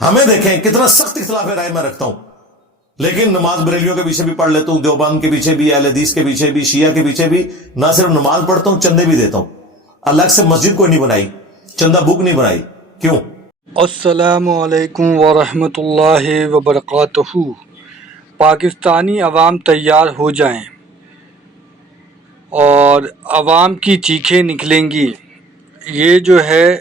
ہمیں دیکھیں کتنا سخت اختلاف رائے میں رکھتا ہوں، لیکن نماز بریلیوں کے پیچھے بھی پڑھ لیتا ہوں، دیوبند کے پیچھے بھی، اہل حدیث کے پیچھے بھی، شیعہ کے پیچھے بھی، نہ صرف نماز پڑھتا ہوں، چندے بھی دیتا ہوں۔ الگ سے مسجد کوئی نہیں بنائی، چندہ بک نہیں بنائی، کیوں؟ السلام علیکم ورحمۃ اللہ وبرکاتہ۔ پاکستانی عوام تیار ہو جائیں اور عوام کی چیخیں نکلیں گی۔ یہ جو ہے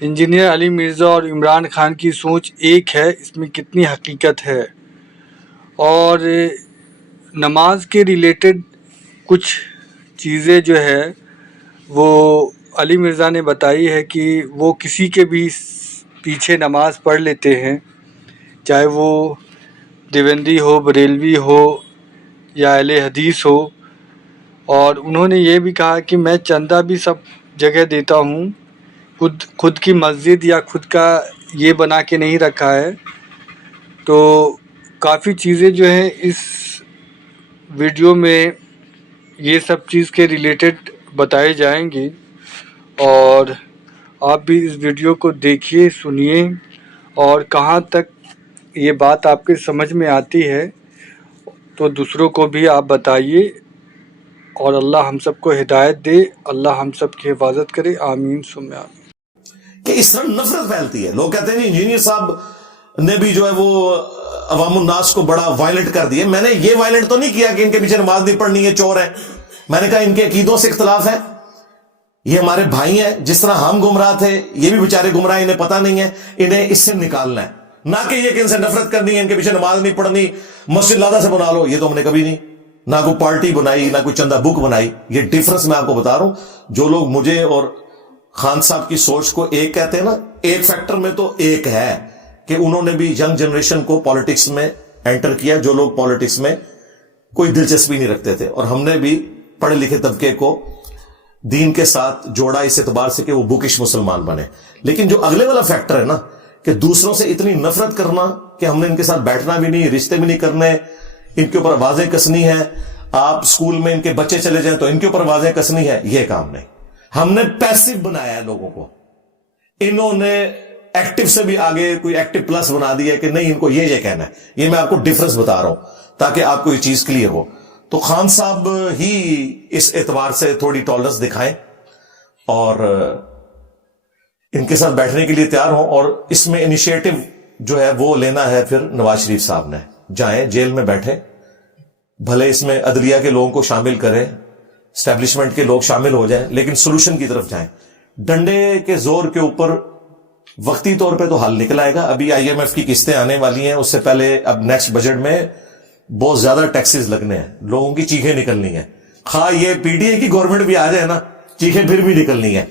انجینئر علی مرزا اور عمران خان کی سوچ ایک ہے، اس میں کتنی حقیقت ہے۔ اور نماز کے ریلیٹڈ کچھ چیزیں جو ہے وہ علی مرزا نے بتائی ہے کہ وہ کسی کے بھی پیچھے نماز پڑھ لیتے ہیں، چاہے وہ دیوبندی ہو، بریلوی ہو یا اہل حدیث ہو۔ اور انہوں نے یہ بھی کہا کہ میں چندہ بھی سب جگہ دیتا ہوں، خود کی مسجد یا خود کا یہ بنا کے نہیں رکھا ہے۔ تو کافی چیزیں جو ہیں اس ویڈیو میں یہ سب چیز کے ریلیٹڈ بتائے جائیں گی، اور آپ بھی اس ویڈیو کو دیکھیے، سنیے، اور کہاں تک یہ بات آپ کے سمجھ میں آتی ہے تو دوسروں کو بھی آپ بتائیے، اور اللہ ہم سب کو ہدایت دے، اللہ ہم سب کی حفاظت کرے، آمین ثم آمین۔ کہ اس طرح نفرت پھیلتی ہے۔ لوگ کہتے ہیں انجینئر صاحب نے بھی جو ہے وہ عوام الناس کو بڑا وائلنٹ کر دیا۔ میں نے یہ وائلنٹ تو نہیں کیا کہ ان کے پیچھے نماز نہیں پڑھنی ہے، چور ہے۔ میں نے کہا ان کے عقیدوں سے اختلاف ہے، یہ ہمارے بھائی ہیں، جس طرح ہم گمراہ تھے یہ بھی بیچارے گمراہ، انہیں پتہ نہیں ہے، انہیں اس سے نکالنا ہے، نہ کہ یہ کہ ان سے نفرت کرنی ہے، ان کے پیچھے نماز نہیں پڑھنی، مسجد لادہ سے بنا لو۔ یہ تو ہم نے کبھی نہیں، نہ کوئی پارٹی بنائی، نہ کوئی چندہ بک بنائی۔ یہ ڈیفرنس میں آپ کو بتا رہا ہوں۔ جو لوگ مجھے اور خان صاحب کی سوچ کو ایک کہتے ہیں نا، ایک فیکٹر میں تو ایک ہے کہ انہوں نے بھی ینگ جنریشن کو پالیٹکس میں انٹر کیا، جو لوگ پالیٹکس میں کوئی دلچسپی نہیں رکھتے تھے، اور ہم نے بھی پڑھے لکھے طبقے کو دین کے ساتھ جوڑا اس اعتبار سے کہ وہ بکش مسلمان بنے۔ لیکن جو اگلے والا فیکٹر ہے نا کہ دوسروں سے اتنی نفرت کرنا کہ ہم نے ان کے ساتھ بیٹھنا بھی نہیں، رشتے بھی نہیں کرنے، ان کے اوپر آوازیں کسنی ہے، آپ سکول میں ان کے بچے چلے جائیں تو ان کے اوپر آوازیں کسنی ہے، یہ کام نہیں۔ ہم نے پیسو بنایا ہے لوگوں کو، انہوں نے ایکٹیو سے بھی آگے کوئی ایکٹیو پلس بنا دیا کہ نہیں ان کو یہ کہنا ہے۔ یہ میں آپ کو ڈیفرنس بتا رہا ہوں تاکہ آپ کو یہ چیز کلیئر ہو۔ تو خان صاحب ہی اس اعتبار سے تھوڑی ٹالرنس دکھائیں اور ان کے ساتھ بیٹھنے کے لیے تیار ہوں، اور اس میں انیشیٹو جو ہے وہ لینا ہے پھر نواز شریف صاحب نے۔ جائیں جیل میں بیٹھیں، بھلے اس میں عدلیہ کے لوگوں کو شامل کریں، اسٹیبلشمنٹ کے لوگ شامل ہو جائیں، لیکن سولوشن کی طرف جائیں۔ ڈنڈے کے زور کے اوپر وقتی طور پہ تو حل نکل آئے گا۔ ابھی آئی ایم ایف کی قسطیں آنے والی ہیں، اس سے پہلے اب نیکسٹ بجٹ میں بہت زیادہ ٹیکسز لگنے ہیں، لوگوں کی چیخیں نکلنی ہیں۔ خواہ یہ پی ڈی اے کی گورنمنٹ بھی آ جائے نا، چیخیں پھر بھی نکلنی ہیں۔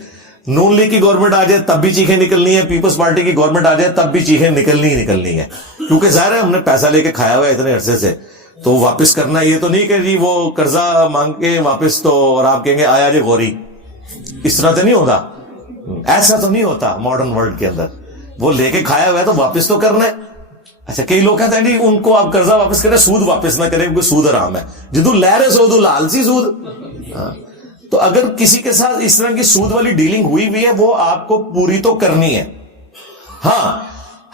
نون لیگ کی گورنمنٹ آ جائے تب بھی چیخیں نکلنی ہیں، پیپلز پارٹی کی گورنمنٹ آ جائے تب بھی چیخیں نکلنی ہی نکلنی ہیں، کیونکہ ظاہر ہے ہم نے پیسہ لے کے کھایا ہوا ہے اتنے عرصے سے، تو واپس کرنا۔ یہ تو نہیں کہ جی وہ قرضہ مانگ کے واپس تو، اور آپ کہیں گے آیا جی غوری، اس طرح تو نہیں ہوتا، ایسا تو نہیں ہوتا ماڈرن ورلڈ کے اندر۔ وہ لے کے کھایا ہوا ہے تو واپس تو کرنا ہے۔ اچھا کئی لوگ کہتے ہیں جی ان کو آپ قرضہ واپس کریں، سود واپس نہ کریں کیونکہ سود حرام ہے، جدو لہر سود لالسی سود۔ تو اگر کسی کے ساتھ اس طرح کی سود والی ڈیلنگ ہوئی بھی ہے وہ آپ کو پوری تو کرنی ہے۔ ہاں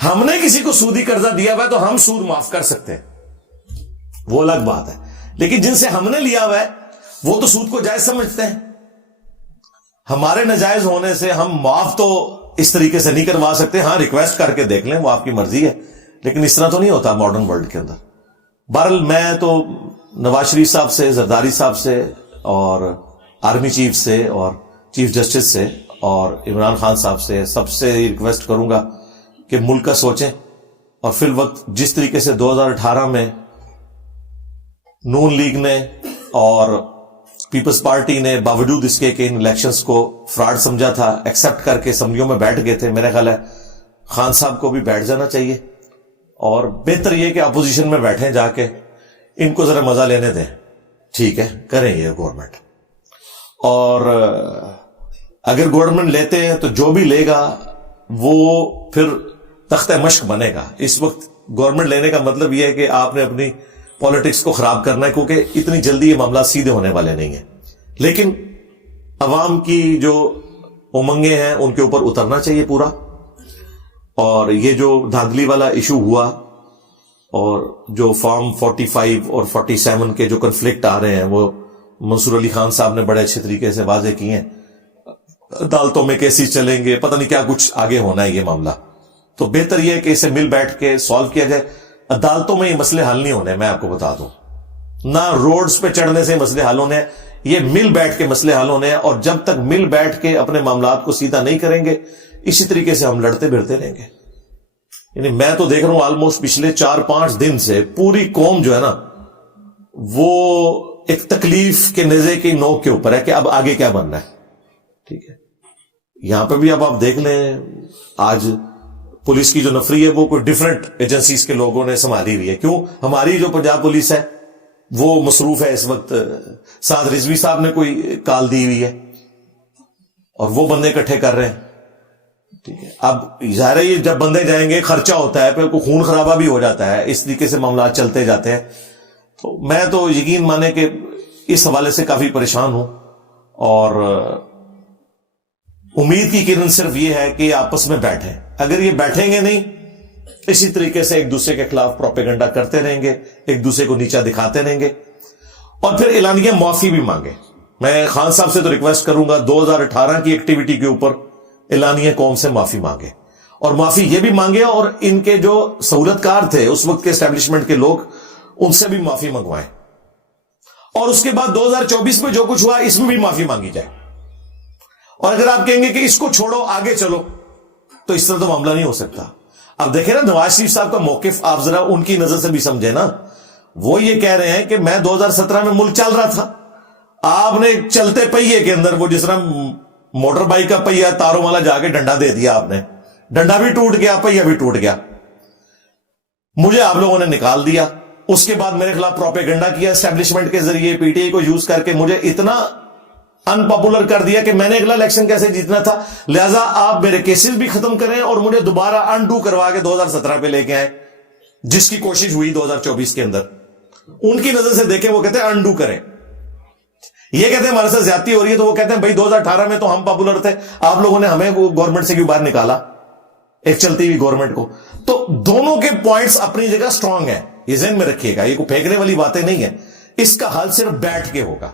ہم نے کسی کو سودی قرضہ دیا ہوا ہے تو ہم سود معاف کر سکتے ہیں، وہ الگ بات ہے، لیکن جن سے ہم نے لیا ہوا ہے وہ تو سود کو جائز سمجھتے ہیں۔ ہمارے ناجائز ہونے سے ہم معاف تو اس طریقے سے نہیں کروا سکتے، ہاں ریکویسٹ کر کے دیکھ لیں، وہ آپ کی مرضی ہے، لیکن اس طرح تو نہیں ہوتا ماڈرن ورلڈ کے اندر۔ بہرحال میں تو نواز شریف صاحب سے، زرداری صاحب سے، اور آرمی چیف سے، اور چیف جسٹس سے، اور عمران خان صاحب سے، سب سے ریکویسٹ کروں گا کہ ملک کا سوچیں، اور فی الوقت جس طریقے سے 2018 میں نون لیگ نے اور پیپلز پارٹی نے باوجود اس کے کہ ان الیکشنز کو فراڈ سمجھا تھا، ایکسپٹ کر کے اسمبلیوں میں بیٹھ گئے تھے، میرا خیال ہے خان صاحب کو بھی بیٹھ جانا چاہیے، اور بہتر یہ کہ اپوزیشن میں بیٹھیں جا کے، ان کو ذرا مزہ لینے دیں، ٹھیک ہے، کریں یہ گورنمنٹ۔ اور اگر گورنمنٹ لیتے ہیں تو جو بھی لے گا وہ پھر تختہ مشق بنے گا۔ اس وقت گورنمنٹ لینے کا مطلب یہ ہے کہ آپ نے اپنی پالیٹکس کو خراب کرنا ہے، کیونکہ اتنی جلدی یہ معاملات سیدھے ہونے والے نہیں ہیں، لیکن عوام کی جو امنگیں ہیں ان کے اوپر اترنا چاہیے پورا، اور یہ جو دھاندلی والا ایشو ہوا اور جو فارم 45 اور 47 کے جو کنفلکٹ آ رہے ہیں وہ منصور علی خان صاحب نے بڑے اچھے طریقے سے واضح کیے ہیں. عدالتوں میں کیسز چلیں گے, پتہ نہیں کیا کچھ آگے ہونا ہے یہ معاملہ. تو بہتر یہ ہے کہ اسے مل بیٹھ کے سالو کیا جائے. عدالتوں میں یہ مسئلے حل نہیں ہونے, میں آپ کو بتا دوں, نہ روڈز پہ چڑھنے سے مسئلے حل ہونے ہیں, یہ مل بیٹھ کے مسئلے حل ہونے ہیں. اور جب تک مل بیٹھ کے اپنے معاملات کو سیدھا نہیں کریں گے اسی طریقے سے ہم لڑتے بھرتے رہیں گے. یعنی میں تو دیکھ رہا ہوں آلموسٹ پچھلے 4-5 دن سے پوری قوم جو ہے نا وہ ایک تکلیف کے نیزے کی نوک کے اوپر ہے کہ اب آگے کیا بننا ہے. ٹھیک ہے, یہاں پہ بھی اب آپ دیکھ لیں آج پولیس کی جو نفری ہے وہ کوئی ڈیفرنٹ ایجنسیز کے لوگوں نے سنبھالی ہوئی ہے. کیوں؟ ہماری جو پنجاب پولیس ہے وہ مصروف ہے اس وقت. سعد رضوی صاحب نے کوئی کال دی ہوئی ہے اور وہ بندے اکٹھے کر رہے ہیں. ٹھیک ہے, اب ظاہر ہے یہ جب بندے جائیں گے خرچہ ہوتا ہے, پھر کوئی خون خرابہ بھی ہو جاتا ہے, اس طریقے سے معاملات چلتے جاتے ہیں. تو میں تو یقین مانے کہ اس حوالے سے کافی پریشان ہوں اور امید کی کرن صرف یہ ہے کہ آپس میں بیٹھیں. اگر یہ بیٹھیں گے نہیں اسی طریقے سے ایک دوسرے کے خلاف پروپیگنڈا کرتے رہیں گے, ایک دوسرے کو نیچا دکھاتے رہیں گے اور پھر اعلانیہ معافی بھی مانگے. میں خان صاحب سے تو ریکویسٹ کروں گا 2018 کی ایکٹیویٹی کے اوپر اعلانیہ قوم سے معافی مانگے, اور معافی یہ بھی مانگے اور ان کے جو سہولت کار تھے اس وقت کے اسٹیبلشمنٹ کے لوگ ان سے بھی معافی منگوائیں, اور اس کے بعد 2024 میں جو کچھ ہوا اس میں بھی معافی مانگی جائے. اور اگر آپ کہیں گے کہ اس کو چھوڑو آگے چلو تو اس طرح تو معاملہ نہیں ہو سکتا. اب دیکھیں نا نواز شریف صاحب کا موقف آپ ذرا ان کی نظر سے بھی سمجھے نا. وہ یہ کہہ رہے ہیں کہ میں 2017 میں ملک چل رہا تھا, آپ نے چلتے پہیے کے اندر وہ جس طرح موٹر بائک کا پہیا تاروں والا جا کے ڈنڈا دے دیا, آپ نے ڈنڈا بھی ٹوٹ گیا پہیا بھی ٹوٹ گیا, مجھے آپ لوگوں نے نکال دیا. اس کے بعد میرے خلاف پروپیگنڈا کیا اسٹیبلشمنٹ کے ذریعے, پی ٹی آئی کو یوز کر کے مجھے اتنا ان پاپولر کر دیا کہ میں نے اگلا الیکشن کیسے جیتنا تھا. لہذا آپ میرے کیسز بھی ختم کریں اور مجھے دوبارہ انڈو کروا کے 2017 پہ لے کے آئیں, جس کی کوشش ہوئی 2024 کے اندر. ان کی نظر سے دیکھیں, وہ کہتے ہیں انڈو کریں. یہ کہتے ہیں ہمارے ساتھ زیادتی ہو رہی ہے, تو وہ کہتے ہیں بھائی 2018 میں تو ہم پاپولر تھے, آپ لوگوں نے ہمیں گورنمنٹ سے کیوں باہر نکالا, ایک چلتی ہوئی گورنمنٹ کو. تو دونوں کے پوائنٹس اپنی جگہ سٹرونگ ہیں, یہ ذہن میں رکھیے گا, یہ کوئی پھینکنے والی باتیں نہیں ہے. اس کا حل صرف بیٹھ کے ہوگا.